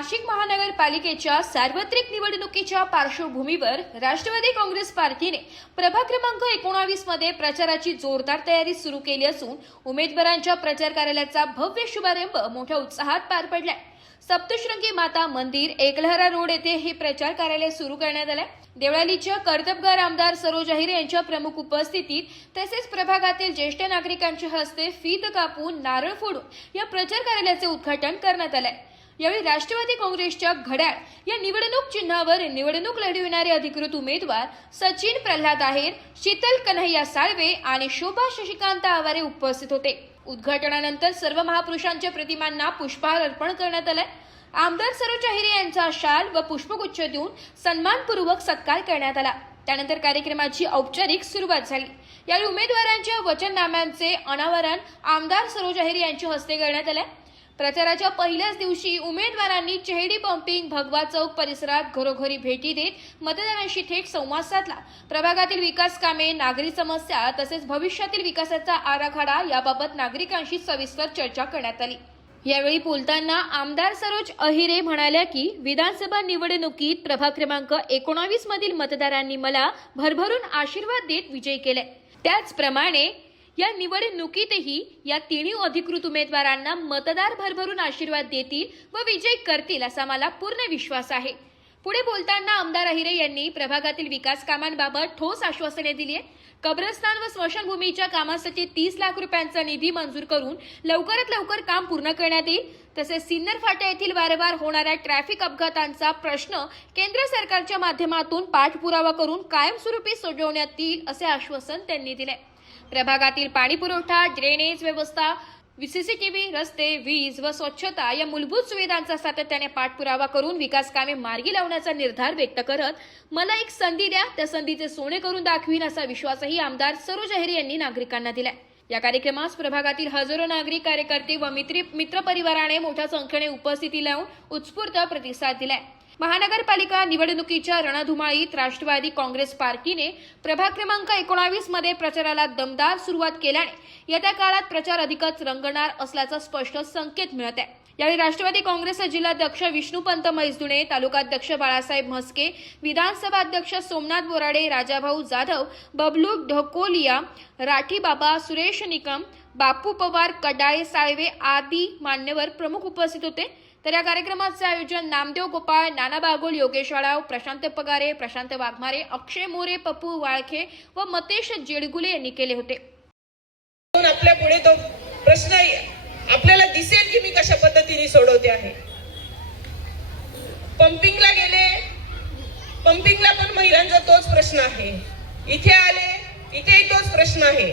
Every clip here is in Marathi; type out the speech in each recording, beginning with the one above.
नाशिक महानगरपालिकेच्या सार्वत्रिक निवडणुकीच्या पार्श्वभूमीवर राष्ट्रवादी काँग्रेस पार्टीने प्रभाग क्रमांक 19 मध्ये प्रचाराची जोरदार तयारी सुरू केली असून उमेदवारांच्या प्रचार कार्यालयाचा भव्य शुभारंभ मोठ्या उत्साहात पार पडलाय। सप्तशृंगी माता मंदिर एकलहरा रोड येथे हे प्रचार कार्यालय सुरू करण्यात आले। देवळालीच्या कर्तबगार आमदार सरोज अहिरे यांच्या प्रमुख उपस्थितीत तसेच प्रभागातील ज्येष्ठ नागरिकांच्या हस्ते फीत कापून नारळ फोडून या प्रचार कार्यालयाचे उद्घाटन करण्यात आले। यावेळी राष्ट्रवादी काँग्रेसच्या घड्याळ या निवडणूक चिन्हावर निवडणूक लढविणारे अधिकृत उमेदवार सचिन प्रल्हाद आहेर, शीतल कन्हैया साळवे आणि शोभा शशिकांत आवारे उपस्थित होते। उद्घाटनानंतर सर्व महापुरुषांच्या प्रतिमांना पुष्पहार अर्पण करण्यात आले। आमदार सरोज अहिरे यांचा शाल व पुष्पगुच्छ देऊन सन्मानपूर्वक सत्कार करण्यात आला। त्यानंतर कार्यक्रमाची औपचारिक सुरुवात झाली। यावेळी उमेदवारांच्या वचननाम्यांचे अनावरण आमदार सरोज अहिरे यांच्या हस्ते करण्यात आले। प्रचाराच्या पहिल्याच दिवशी उमेदवारांनी चेहडी पंपिंग भगवा चौक परिसरात घरोघरी भेटी देत मतदारांशी थेट संवाद साधला। प्रभागातील विकास कामे, नागरी समस्या तसेच भविष्यातील विकासाचा आराखडा याबाबत नागरिकांशी सविस्तर चर्चा करण्यात आली। यावेळी बोलताना आमदार सरोज अहिरे म्हणाल्या की विधानसभा निवडणुकीत प्रभाग क्रमांक 19 मधील मतदारांनी मला भरभरून आशीर्वाद देत विजयी केले। त्याचप्रमाणे या निवडणुकीतही या तिन्ही अधिकृत उमेदवारांना मतदार भरभरून आशीर्वाद देतील व विजयी करतील असा मला पूर्ण विश्वास आहे। पुढे बोलताना आमदार अहिरे यांनी प्रभागातील विकास कामांबाबत ठोस आश्वासने दिली आहे। कब्रस्तान व स्मशानभूमीच्या कामासाठी 30 लाख रुपयांचा निधी मंजूर करून लवकरात लवकर काम पूर्ण करण्यात येईल। तसेच सिन्नर फाटा येथील वारंवार होणाऱ्या ट्रॅफिक अपघातांचा प्रश्न केंद्र सरकारच्या माध्यमातून पाठपुरावा करून कायमस्वरूपी सोडवण्यात येईल असे आश्वासन त्यांनी दिले। प्रभागातील पाणी पुरवठा, ड्रेनेज व्यवस्था, सीसीटीव्ही, रस्ते, वीज व स्वच्छता या मूलभूत सुविधांचा सातत्याने पाठपुरावा करून विकास कामे मार्गी लावण्याचा निर्धार व्यक्त करत मला एक संधी द्या, त्या संधीचे सोने करून दाखवीन असा विश्वासही आमदार सरोज अहिरे यांनी नागरिकांना दिला। या कार्यक्रमास प्रभागातील हजारो नागरिक, कार्यकर्ते व मित्र परिवाराने मोठ्या संख्येने उपस्थिती लावून उत्स्फूर्त प्रतिसाद दिलाय। महानगरपालिका निवडणुकीच्या रणधुमाळीत राष्ट्रवादी काँग्रेस पार्टीने प्रभाग क्रमांक 19 मध्ये प्रचाराला दमदार सुरुवात केल्याने येत्या काळात प्रचार अधिकच रंगणार असल्याचा स्पष्ट संकेत मिळत आहे। यावेळी राष्ट्रवादी काँग्रेसचे जिल्हाध्यक्ष विष्णुपंत मैसदुणे, तालुकाध्यक्ष बाळासाहेब म्हस्के, विधानसभा अध्यक्ष सोमनाथ बोराडे, राजाभाऊ जाधव, बबलू ढकोलिया, राठी बाबा, सुरेश निकम, बापू पवार, कडाळे साळवे आदी मान्यवर प्रमुख उपस्थित होते। तर या कार्यक्रमाचे आयोजन नामदेव गोपाळ, नाना बागोल, योगेश वाळाव, प्रशांत पगारे, प्रशांत वाघमारे, अक्षय मोरे, पप्पू वाळखे व मतेश जेडगुले यांनी केले होते। आपल्या पुढे तो प्रश्न आपल्याला दिसेल की मी कशा पद्धतीने सोडवते आहे। पंपिंगला गेले, पंपिंगला पण महिलांचा तोच प्रश्न आहे। इथे आले, इथेही तोच प्रश्न आहे।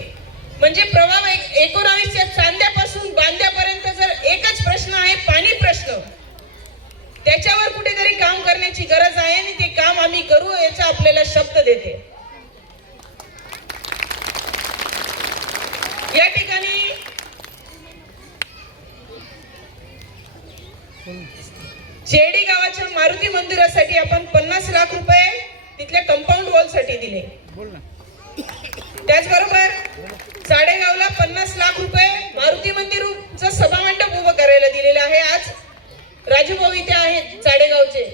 म्हणजे प्रभाग 19च्या चांद्यापासून बांद्यापर्यंत जर एकच प्रश्न आहे, पाणी प्रश्न, त्याच्यावर कुठेतरी काम करण्याची गरज आहे आणि ते काम आम्ही करू याचा आपल्याला शब्द देते। या ठिकाणी चेडी गावाच्या मारुती मंदिरासाठी आपण 50 लाख रुपये तिथल्या कंपाऊंड वॉल साठी दिले। त्याचबरोबर चाडेगावला 50 लाख रुपये मारुती मंदिरचं सभामंडप उभं करायला दिलेलं आहे। आज राजूभाऊ इथे आहेत चाडेगावचे,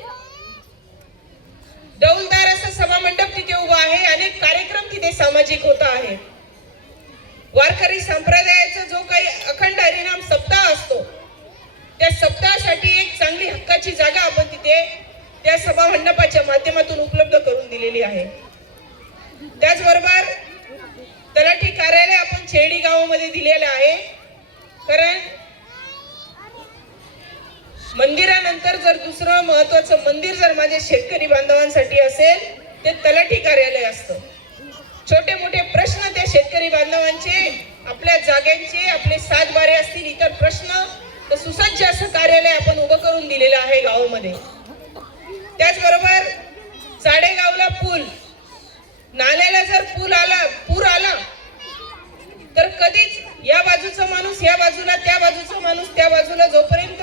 डौलदार असं सभामंडप तिथे उभा आहे। अनेक कार्यक्रम तिथे सामाजिक होता आहे। वारकरी संप्रदायाचा जो काही अखंड हरिनाम सप्ताह असतो, त्या सप्ताहासाठी एक चांगली हक्काची जागा आपण तिथे त्या सभामंडपाच्या माध्यमातून उपलब्ध करून दिलेली आहे। त्याचबरोबर तलाठी कार्यालय आपण चेडी गावामध्ये दिलेलं आहे। कारण मंदिरानंतर जर दुसरं महत्वाचं मंदिर जर माझे शेतकरी बांधवांसाठी असेल ते तलाठी कार्यालय असतं। छोटे मोठे प्रश्न त्या शेतकरी बांधवांचे, आपल्या जाग्यांचे, आपले 7 बारे असतील, इतर प्रश्न, तर सुसज्ज असं कार्यालय आपण उभं करून दिलेलं आहे गावामध्ये। त्याचबरोबर चाडेगावला पूल, नाल्याला जर पूर आला तर कधीच या बाजूचा माणूस या बाजूला, त्या बाजूचा माणूस त्या बाजूला, जोपर्यंत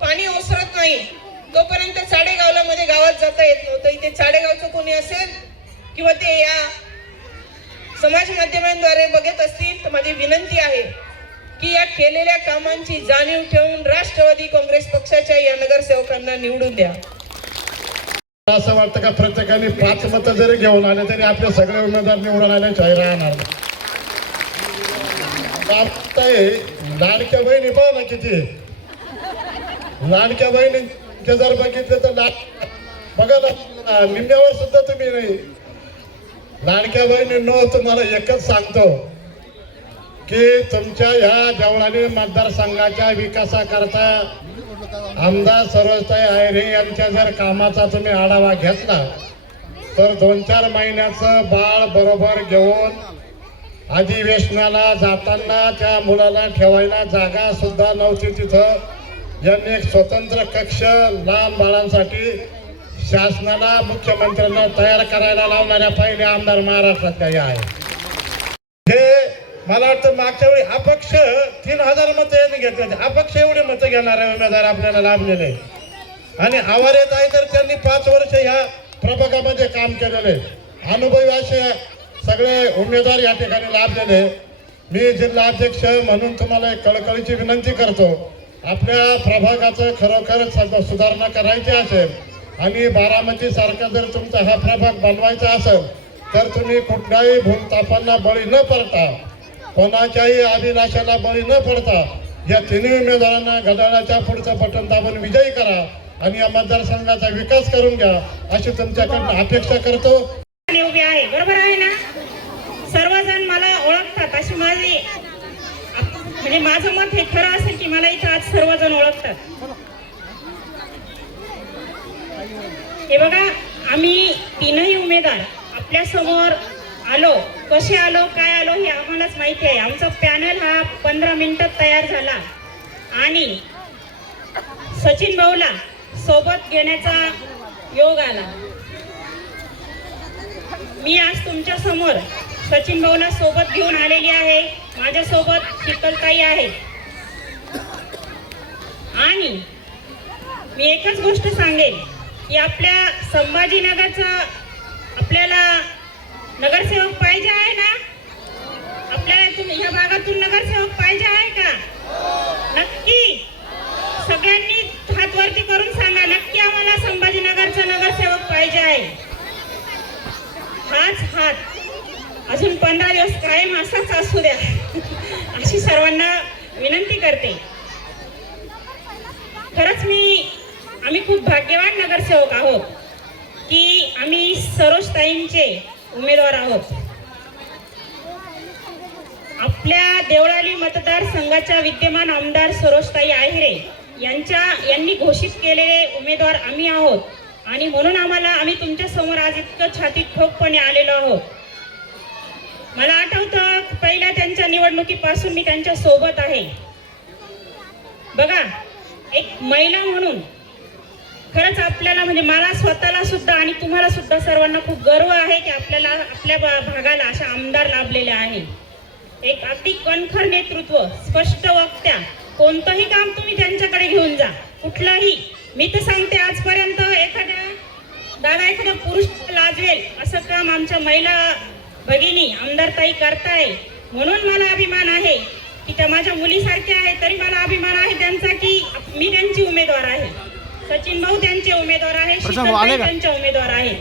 पाणी ओसरत नाही तोपर्यंत चाडेगावला मध्ये गावात जाता येत नव्हतं। इथे चाडेगावचं कोणी असेल किंवा ते या समाज माध्यमांद्वारे बघत असतील तर माझी विनंती आहे की या केलेल्या कामांची जाणीव ठेवून राष्ट्रवादी काँग्रेस पक्षाच्या या नगरसेवकांना निवडून द्या. असं वाटतं का प्रत्येकाने 5 मतं जरी घेऊन आले तरी आपले सगळे उमेदवार निवडून आल्याशिवाय राहणार नाही. लाडक्या बहिणी पाहा ना किती, लाडक्या बहिणीचे जर बघितलं तर बघा ना, निम्म्यावर सुद्धा तुम्ही नाही. लाडक्या बहिणींनो, तुम्हाला एकच सांगतो की तुमच्या ह्या देवळाली मतदारसंघाच्या विकासाकरता आमदार सरोजताई आहिरे यांच्या जर कामाचा तुम्ही आढावा घेतला तर 2-4 महिन्याचं बाळ बरोबर घेऊन अधिवेशनाला जाताना त्या मुलाला ठेवायला जागा सुद्धा नव्हती तिथं. यांनी एक स्वतंत्र कक्ष लहान बाळांसाठी शासनाला मुख्यमंत्र्यांना तयार करायला लावणाऱ्या पहिले आमदार महाराष्ट्रात काही आहे. हे मला वाटतं मागच्या वेळी अपक्ष 3000 मतं यांनी घेतले, अपक्ष एवढे मतं घेणारे उमेदवार आपल्याला लाभलेले. आणि आवारेत आहे तर त्यांनी 5 वर्ष ह्या प्रभागामध्ये काम केलेले अनुभवी असे सगळे उमेदवार या ठिकाणी लाभलेले. मी जिल्हाध्यक्ष म्हणून तुम्हाला एक कळकळीची विनंती करतो, आपल्या प्रभागाचं खरोखर सुधारणा करायची असेल आणि बारामती सारखा जर तुमचा हा प्रभाग बनवायचा असेल तर तुम्ही कुठल्याही भूलथापांना बळी न पडता, कोणाच्याही अभिलाषाला बळी न पडता या 3 उमेदवारांना घड्याळाच्या पुढचं बटन दाबून विजयी करा आणि या मतदारसंघाचा विकास करून घ्या अशी तुमच्याकडून अपेक्षा करतो. उभी आहे, बरोबर आहे ना? सर्वजण मला ओळखतात अशी माझी, म्हणजे माझं मत हे खरं असेल की मला इथं आज सर्वजण ओळखतात. हे बघा, आम्ही 3ही उमेदवार आपल्या समोर आलो. कसे आलो, काय आलो हे आम्हालाच माहिती आहे. आमचा पॅनल हा 15 मिनिटात तयार झाला आणि सचिन भाऊला सोबत घेण्याचा योग आला. मी आज तुमच्या समोर सचिन भाऊला सोबत घेऊन आलेली आहे. माझ्यासोबत शीतलताई आहे. आणि मी एकच गोष्ट सांगेन की आपल्या संभाजीनगरचा आपल्याला नगरसेवक पाहिजे आहे ना? आपल्याला ह्या भागातून नगरसेवक पाहिजे आहे का? नक्की सगळ्यांनी हात वरती करून सांगा, नक्की आम्हाला संभाजीनगरचा नगरसेवक पाहिजे आहे. हाच हात अजून 15 दिवस कायम असाच असू द्या अशी सर्वांना विनंती करते. खरंच आम्ही खूप भाग्यवान नगरसेवक आहोत की आम्ही सरोजताईंचे उमेदवार आहोत. आपल्या देवळाली मतदारसंघाच्या विद्यमान आमदार सरोजताई आहिरे यांनी घोषित केलेले उमेदवार आम्ही आहोत आणि म्हणून आम्ही तुमच्या समोर आज इतकं छातीत ठोकपणे आलेलो आहोत. मला आठवतं पहिल्या त्यांच्या निवडणुकीपासून मी त्यांच्या सोबत आहे. बघा, एक महिला म्हणून खरंच आपल्याला, म्हणजे मला स्वतःला सुद्धा आणि तुम्हाला सुद्धा सर्वांना खूप गर्व आहे की आपल्याला आपल्या भागाला अशा आमदार लाभलेले आहे. एक अगदी कणखर नेतृत्व, स्पष्ट वक्त्या, कोणतंही काम तुम्ही त्यांच्याकडे घेऊन जा, कुठलाही. मी तर सांगते, आजपर्यंत एखादा पुरुष लाजवेल असं काम आमच्या महिला भगिनी आमदारताई करताय. म्हणून मला अभिमान आहे की त्या माझ्या मुलीसारख्या आहे, तरी मला अभिमान आहे त्यांचा की मी त्यांची उमेदवार आहे. सचिन भाऊ त्यांचे उमेदवार आहे, शीतलताई त्यांचे उमेदवार आहे.